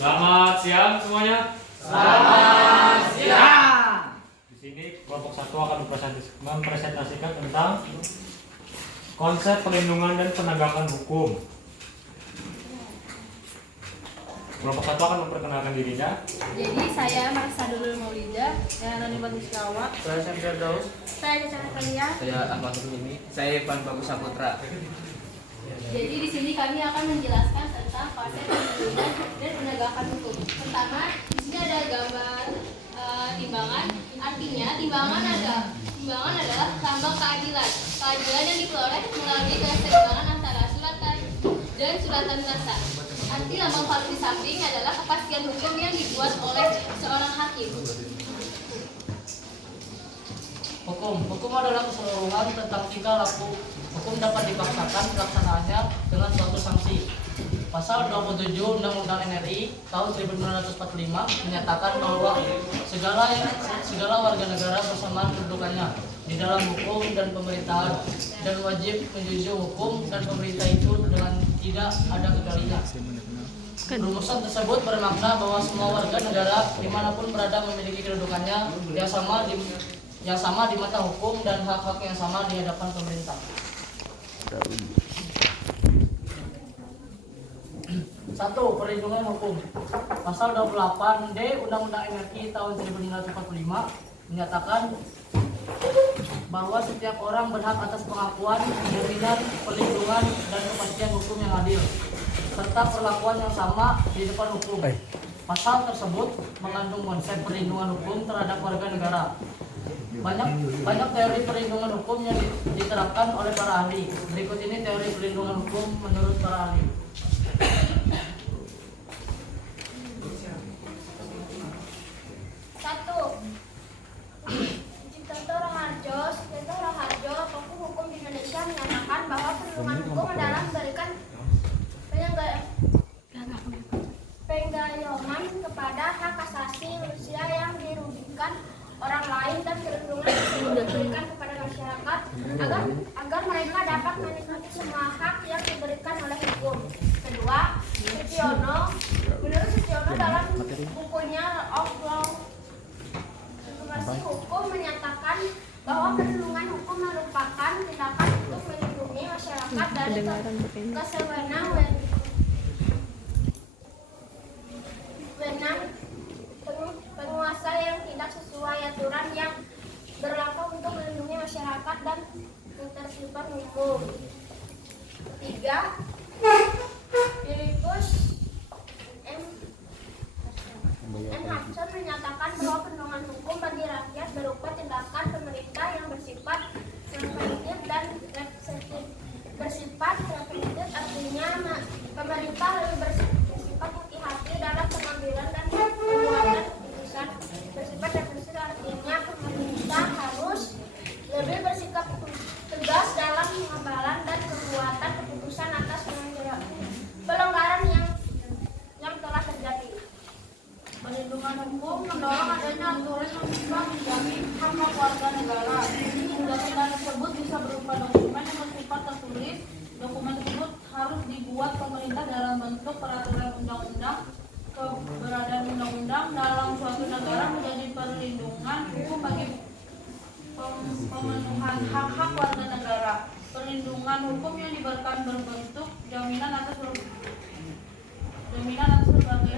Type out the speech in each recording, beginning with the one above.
Selamat siang semuanya. Selamat siang. Di sini kelompok 1 akan mempresentasikan tentang konsep perlindungan dan penegakan hukum. Kelompok 1 akan memperkenalkan dirinya. Jadi saya Marsadulul Maulida, Saya Nani Bagusyawat. Saya Syamsir Daus. saya Cacana Kalia. Saya Ahmad Rumi. Saya Ivan Bagus Saputra. Jadi di sini kami akan menjelaskan tentang konsep perlindungan dan penegakan hukum. Pertama, di sini ada gambar timbangan. Artinya timbangan adalah lambang keadilan. Keadilan yang diperoleh melalui keseimbangan antara suratan dan suratan kuasa. Arti lambang palu di samping adalah kepastian hukum yang dibuat oleh seorang hakim. Hukum adalah keseluruhan tentang tingkah laku. Hukum dapat dipaksakan pelaksanaannya dengan suatu sanksi. Pasal 27 Undang-Undang NRI tahun 1945 menyatakan bahwa segala warga negara bersamaan kedudukannya di dalam hukum dan pemerintahan dan wajib menjunjung hukum dan pemerintah itu dengan tidak ada kecualinya. Rumusan tersebut bermakna bahwa semua warga negara dimanapun berada memiliki kedudukannya yang sama di mata hukum dan hak-hak yang sama di hadapan pemerintah. Satu, perlindungan hukum. Pasal 28D Undang-Undang NRI tahun 1945 menyatakan bahwa setiap orang berhak atas pengakuan, jaminan, perlindungan, dan kepastian hukum yang adil, serta perlakuan yang sama di depan hukum. Pasal tersebut mengandung konsep perlindungan hukum terhadap warga negara. Banyak teori perlindungan hukum yang diterapkan oleh para ahli. Berikut ini teori perlindungan hukum menurut para ahli. Satu, Cipto Raharjo, tokoh hukum di Indonesia menyatakan bahwa perlindungan hukum adalah memberikan penggayoman kepada hak asasi manusia yang dirugikan orang lain dan perlindungan yang diberikan kepada masyarakat agar mereka dapat menikmati semua hak yang diberikan oleh hukum. Kedua, menurut Sutiono dalam bukunya Of Law Informasi Hukum menyatakan bahwa perlindungan hukum merupakan tindakan untuk melindungi masyarakat dari kesewenang-wenang penguasa yang tidak sesuai aturan yang berlaku untuk melindungi masyarakat dan ketertiban hukum. Ketiga, Philippus M. Hudson menyatakan bahwa perlindungan hukum bagi rakyat berupa tindakan pemerintah yang bersifat preventif dan representatif. Bersifat preventif artinya pemerintah lebih bersifat hati-hati dalam pengambilan dan pembuatan keputusan. Bersifat representatif artinya pemerintah harus lebih bersikap tegas dalam pengambilan dan pembuatan keputusan atas pelanggaran yang telah terjadi. Perlindungan hukum mendorong adanya aturan yang bisa menjamin hak warga negara. Undang-undang tersebut bisa berupa dokumen yang bersifat tertulis. Dokumen tersebut harus dibuat pemerintah dalam bentuk peraturan undang-undang. Keberadaan undang-undang dalam suatu negara menjadi perlindungan hukum bagi pemenuhan hak-hak warga negara. Perlindungan hukum yang diberikan berbentuk jaminan atas berbagai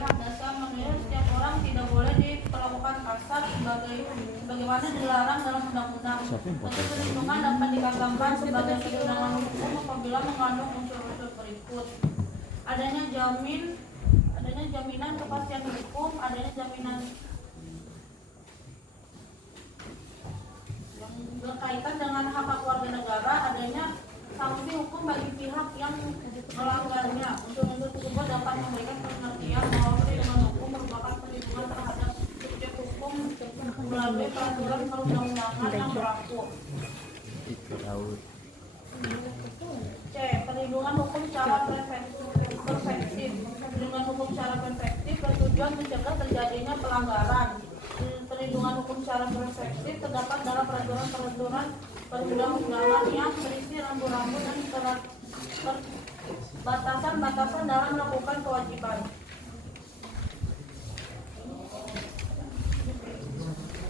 hak dasar manusia. Setiap orang tidak boleh diperlakukan kasar sebagaimana dilarang dalam undang-undang. Bentuk perlindungan dapat dikatakan sebagai perlindungan hukum apabila mengandung unsur-unsur berikut: adanya jaminan kepastian hukum, adanya jaminan yang berkaitan dengan hak-hak warga negara, adanya sanksi hukum bagi pihak yang melanggarnya. Unsur-unsur tersebut dapat memberikan pengertian bahwa perlindungan hukum merupakan perlindungan terhadap subjek hukum melalui peraturan perundang-undangan yang berlaku. C. Perlindungan hukum secara preventif. Perlindungan hukum secara preventif bertujuan mencegah terjadinya pelanggaran. Perlindungan hukum secara preventif terdapat dalam peraturan perundang-undangan yang berisi rambu-rambu dan batasan-batasan dalam melakukan kewajiban.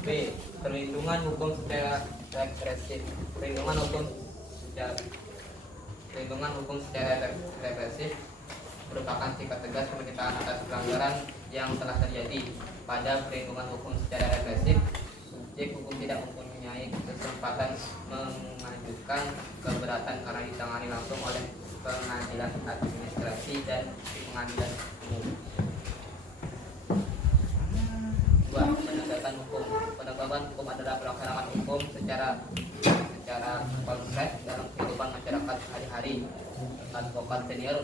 B. Perlindungan hukum secara represif. Perlindungan hukum secara represif merupakan sikap tegas pemerintahan atas pelanggaran yang telah terjadi. Pada perlindungan hukum secara represif, subjek hukum tidak mempunyai kesempatan mengajukan keberatan karena ditangani langsung oleh pengadilan administrasi dan pengadilan umum. 2. Penegakan hukum. Penegakan hukum adalah pelaksanaan hukum secara konkret dalam kehidupan masyarakat sehari-hari. Advokat senior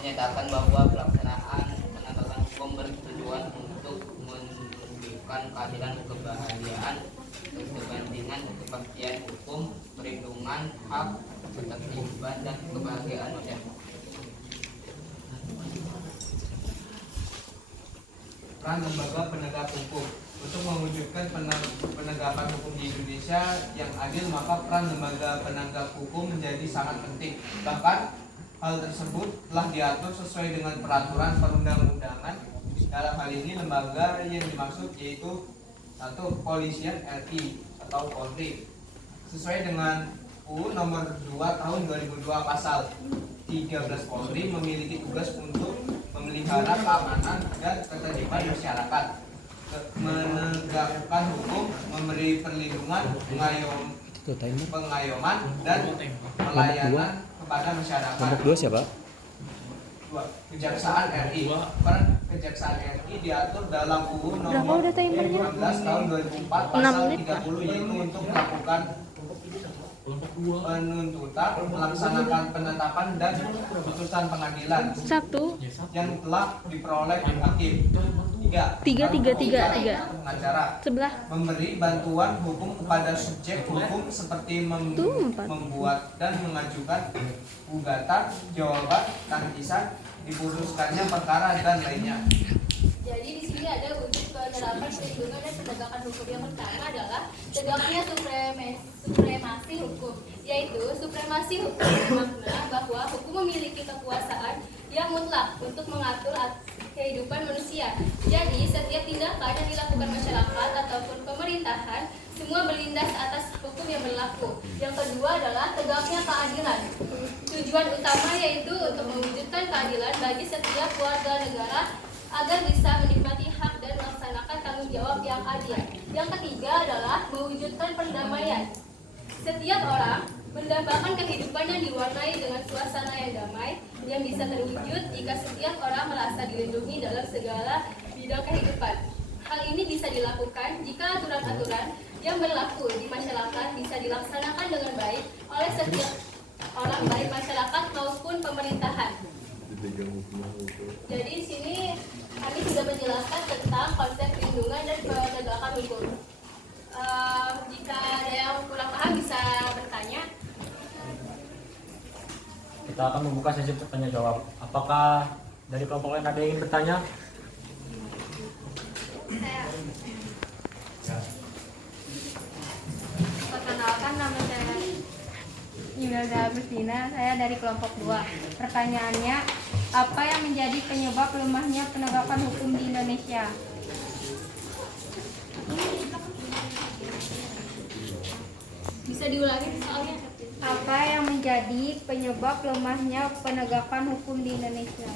menyatakan bahwa pelaksanaan penegakan hukum bertujuan untuk menunjukkan keadilan, kebahagiaan, kepentingan, kepastian hukum, perlindungan hak, ketertiban dan kebahagiaan masyarakat. Peran lembaga penegak hukum. Untuk mewujudkan penegakan hukum di Indonesia yang adil, maka peran lembaga penegak hukum menjadi sangat penting. Bahkan hal tersebut telah diatur sesuai dengan peraturan perundang-undangan. Dalam hal ini lembaga yang dimaksud yaitu 1. Kepolisian RI atau Polri, sesuai dengan UU nomor 2 tahun 2002 pasal 13. Polri memiliki tugas untuk memelihara keamanan dan ketertiban masyarakat, menegakkan hukum, memberi perlindungan, pengayoman dan pelayanan kepada masyarakat. Kelompok 2 siapa? 2. Kejaksaan RI. Peran Kejaksaan RI diatur dalam UU nomor 15 tahun 2004 pasal 30, yaitu untuk melakukan penuntutan, melaksanakan penetapan dan putusan pengadilan yang telah diperoleh hakim. 3. Pengacara memberi bantuan hukum kepada subjek hukum seperti membuat dan mengajukan gugatan, jawaban, tangkisan, diputuskannya perkara dan lainnya. Jadi di sini ada wujud penerapan perlindungan dan penegakan hukum. Yang pertama adalah tegaknya supremasi hukum, yaitu supremasi hukum bermakna bahwa hukum memiliki kekuasaan yang mutlak untuk mengatur kehidupan manusia. Jadi setiap tindakan yang dilakukan masyarakat ataupun pemerintahan semua berlindas atas hukum yang berlaku. Yang kedua adalah tegaknya keadilan. Tujuan utama yaitu untuk mewujudkan keadilan bagi setiap warga negara agar bisa menikmati hak dan melaksanakan tanggung jawab yang adil. Yang ketiga adalah mewujudkan perdamaian. Setiap orang mendambakan kehidupan yang diwarnai dengan suasana yang damai yang bisa terwujud jika setiap orang merasa dilindungi dalam segala bidang kehidupan. Hal ini bisa dilakukan jika aturan-aturan yang berlaku di masyarakat bisa dilaksanakan dengan baik oleh setiap orang, baik masyarakat maupun pemerintahan. Jadi di sini kami sudah menjelaskan tentang konsep perlindungan dan penegakan hukum. Jika ada yang kurang paham bisa bertanya. Kita akan membuka sesi bertanya jawab. Apakah dari kelompok lain ada yang ingin bertanya? Perkenalkan, nama saya Imelda Agustina, saya dari kelompok 2. Pertanyaannya, apa yang menjadi penyebab lemahnya penegakan hukum di Indonesia? Bisa diulangi soalnya. Apa yang menjadi penyebab lemahnya penegakan hukum di Indonesia?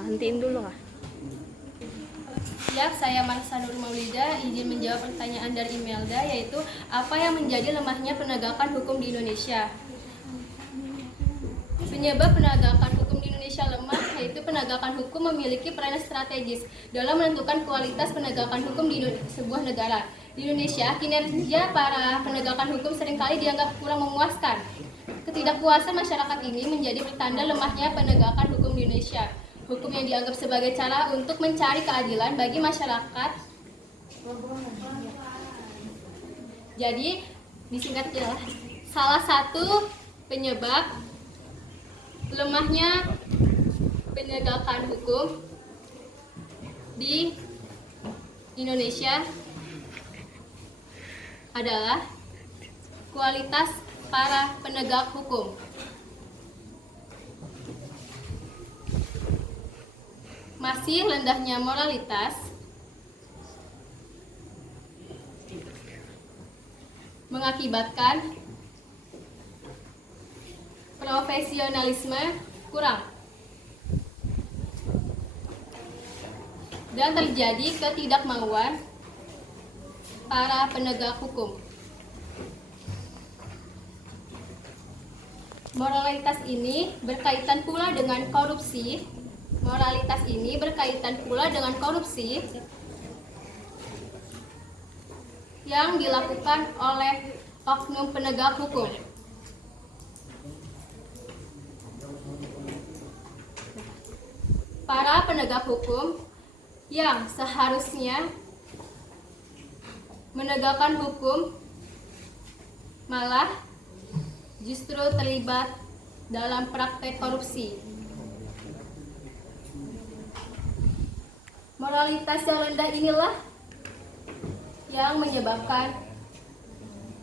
Hentiin dulu kah? Siap, saya Marsa Nur Maulida, izin menjawab pertanyaan dari Imelda, yaitu apa yang menjadi lemahnya penegakan hukum di Indonesia. Penyebab penegakan hukum di Indonesia lemah yaitu penegakan hukum memiliki peran strategis dalam menentukan kualitas penegakan hukum di sebuah negara. Di Indonesia, kinerja para penegakan hukum seringkali dianggap kurang memuaskan. Ketidakpuasan masyarakat ini menjadi pertanda lemahnya penegakan hukum di Indonesia. Hukum yang dianggap sebagai cara untuk mencari keadilan bagi masyarakat. Jadi, disingkat adalah salah satu penyebab lemahnya penegakan hukum di Indonesia adalah kualitas para penegak hukum. Masih rendahnya moralitas, mengakibatkan profesionalisme kurang dan terjadi ketidakmauan para penegak hukum. Moralitas ini berkaitan pula dengan korupsi. Yang dilakukan oleh oknum penegak hukum. Para penegak hukum yang seharusnya menegakkan hukum malah justru terlibat dalam praktek korupsi. Moralitas yang rendah inilah yang menyebabkan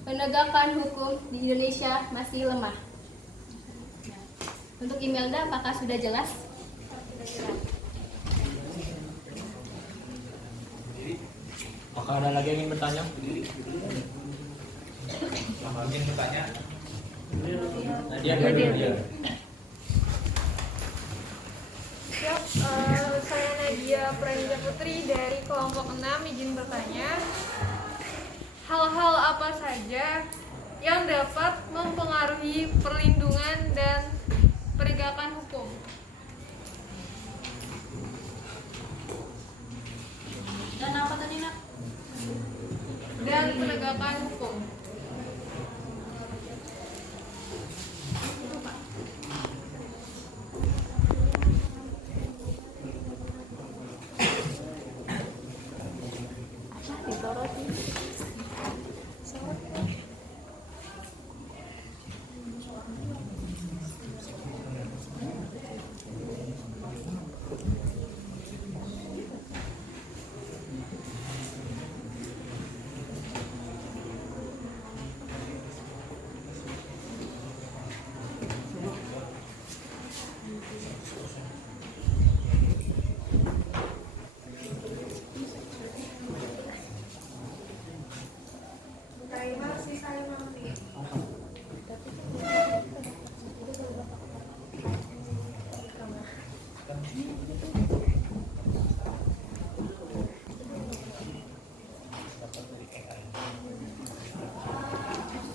penegakan hukum di Indonesia masih lemah. Untuk Imelda, apakah sudah jelas? Apakah ada lagi yang ingin bertanya? Ingin bertanya? Nadia. Siap, saya Nadia Pranija Putri dari kelompok 6 izin bertanya. Hal-hal apa saja yang dapat mempengaruhi perlindungan dan penegakan hukum? Dan apa tadi, Nak? Dan penegakan hukum.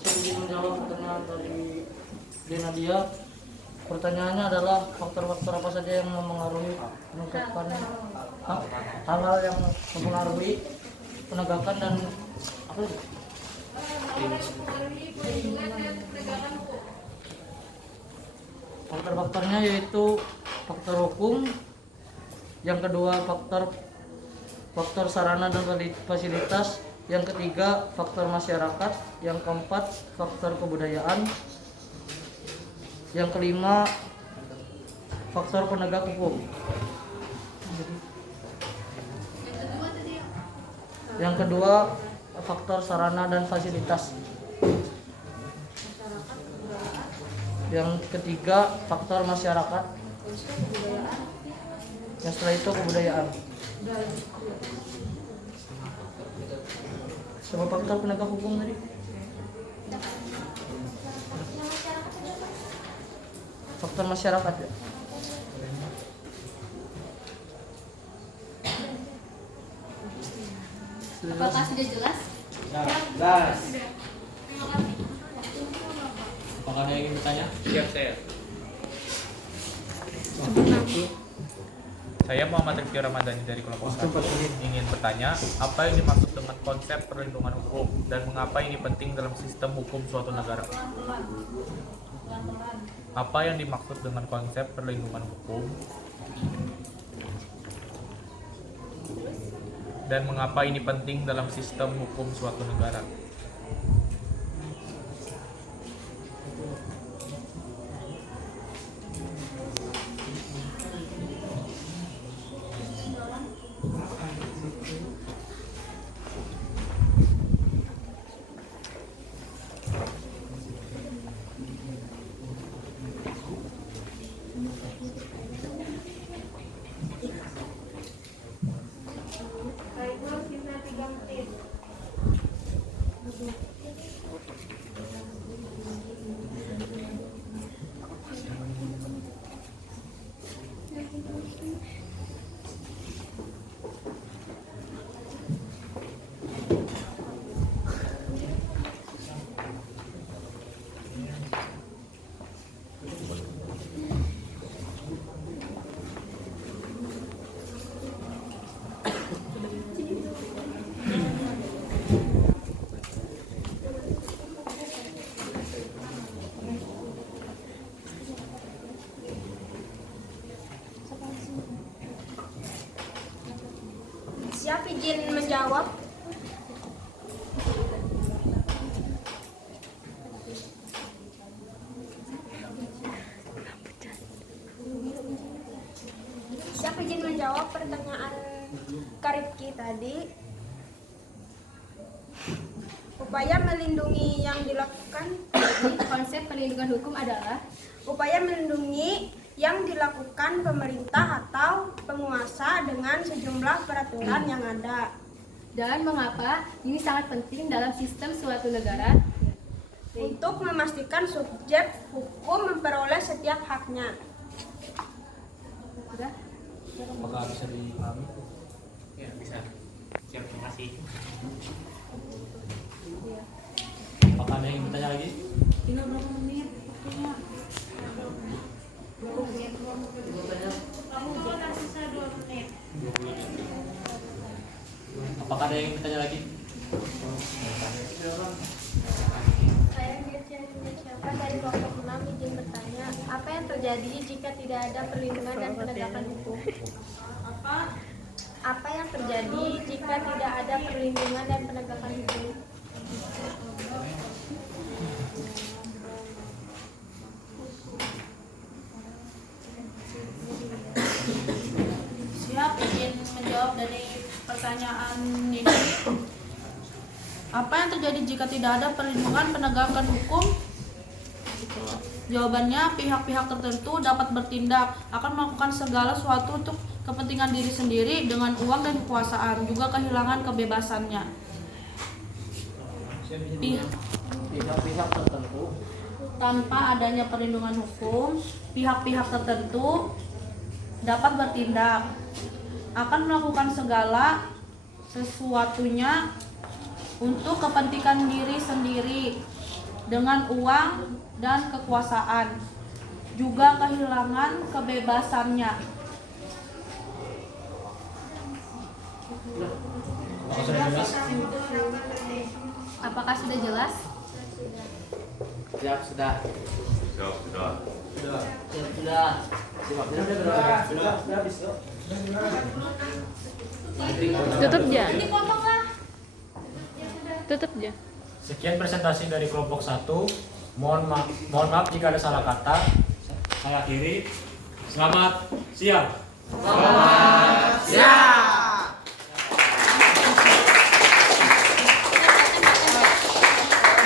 Sebelum menjawab pertanyaan dari Nadia, pertanyaannya adalah faktor-faktor apa saja yang mempengaruhi penegakan hal-hal yang mempengaruhi penegakan dan apa itu? Faktor-faktornya yaitu faktor hukum, yang kedua faktor sarana dan fasilitas, yang ketiga faktor masyarakat, yang keempat faktor kebudayaan, yang kelima faktor penegak hukum, yang kedua faktor sarana dan fasilitas, yang ketiga faktor masyarakat, yang setelah itu kebudayaan. Sama faktor penegak hukum tadi. Faktor masyarakat ya. Apakah sudah jelas? Jelas. Terima kasih. Apakah ada yang ingin bertanya? Siap saya. Saya Muhammad Rifki Ramadhani dari kelompok 1 ingin bertanya, apa yang dimaksud dengan konsep perlindungan hukum dan mengapa ini penting dalam sistem hukum suatu negara? Apa yang dimaksud dengan konsep perlindungan hukum dan mengapa ini penting dalam sistem hukum suatu negara? Siap izin menjawab? Siap izin menjawab pertanyaan Karipki tadi. Upaya melindungi yang dilakukan. Konsep perlindungan hukum adalah Upaya melindungi yang dilakukan pemerintah atau penguasa dengan sejumlah peraturan yang ada. dan mengapa ini sangat penting dalam sistem suatu negara. Untuk memastikan subjek hukum memperoleh setiap haknya. Sudah? Apakah bisa dipahami? Ya, bisa. Siap, terima kasih. Apakah ada yang bertanya lagi? Tinggal berapa menit? Waktunya. Kamu kan sisa 2 menit. Apakah ada yang bertanya lagi? Saya Dirjen Siapa dari kelompok 6 izin bertanya, apa yang terjadi jika tidak ada perlindungan dan penegakan hukum? Apa yang terjadi jika tidak ada perlindungan dan penegakan hukum? Siap, izin menjawab dari pertanyaan ini. Apa yang terjadi jika tidak ada perlindungan penegakan hukum? Jawabannya, pihak-pihak tertentu dapat bertindak, akan melakukan segala sesuatu untuk kepentingan diri sendiri dengan uang dan kekuasaan, juga kehilangan kebebasannya. Pihak-pihak tertentu Tanpa adanya perlindungan hukum, pihak-pihak tertentu dapat bertindak, akan melakukan segala sesuatunya untuk kepentingan diri sendiri dengan uang dan kekuasaan, juga kehilangan kebebasannya. Apakah sudah jelas? siap sudah. Tutup ya. Tutup ya. Sekian presentasi dari kelompok 1. Mohon maaf jika ada salah kata. Saya akhiri. Selamat siang. Selamat siang.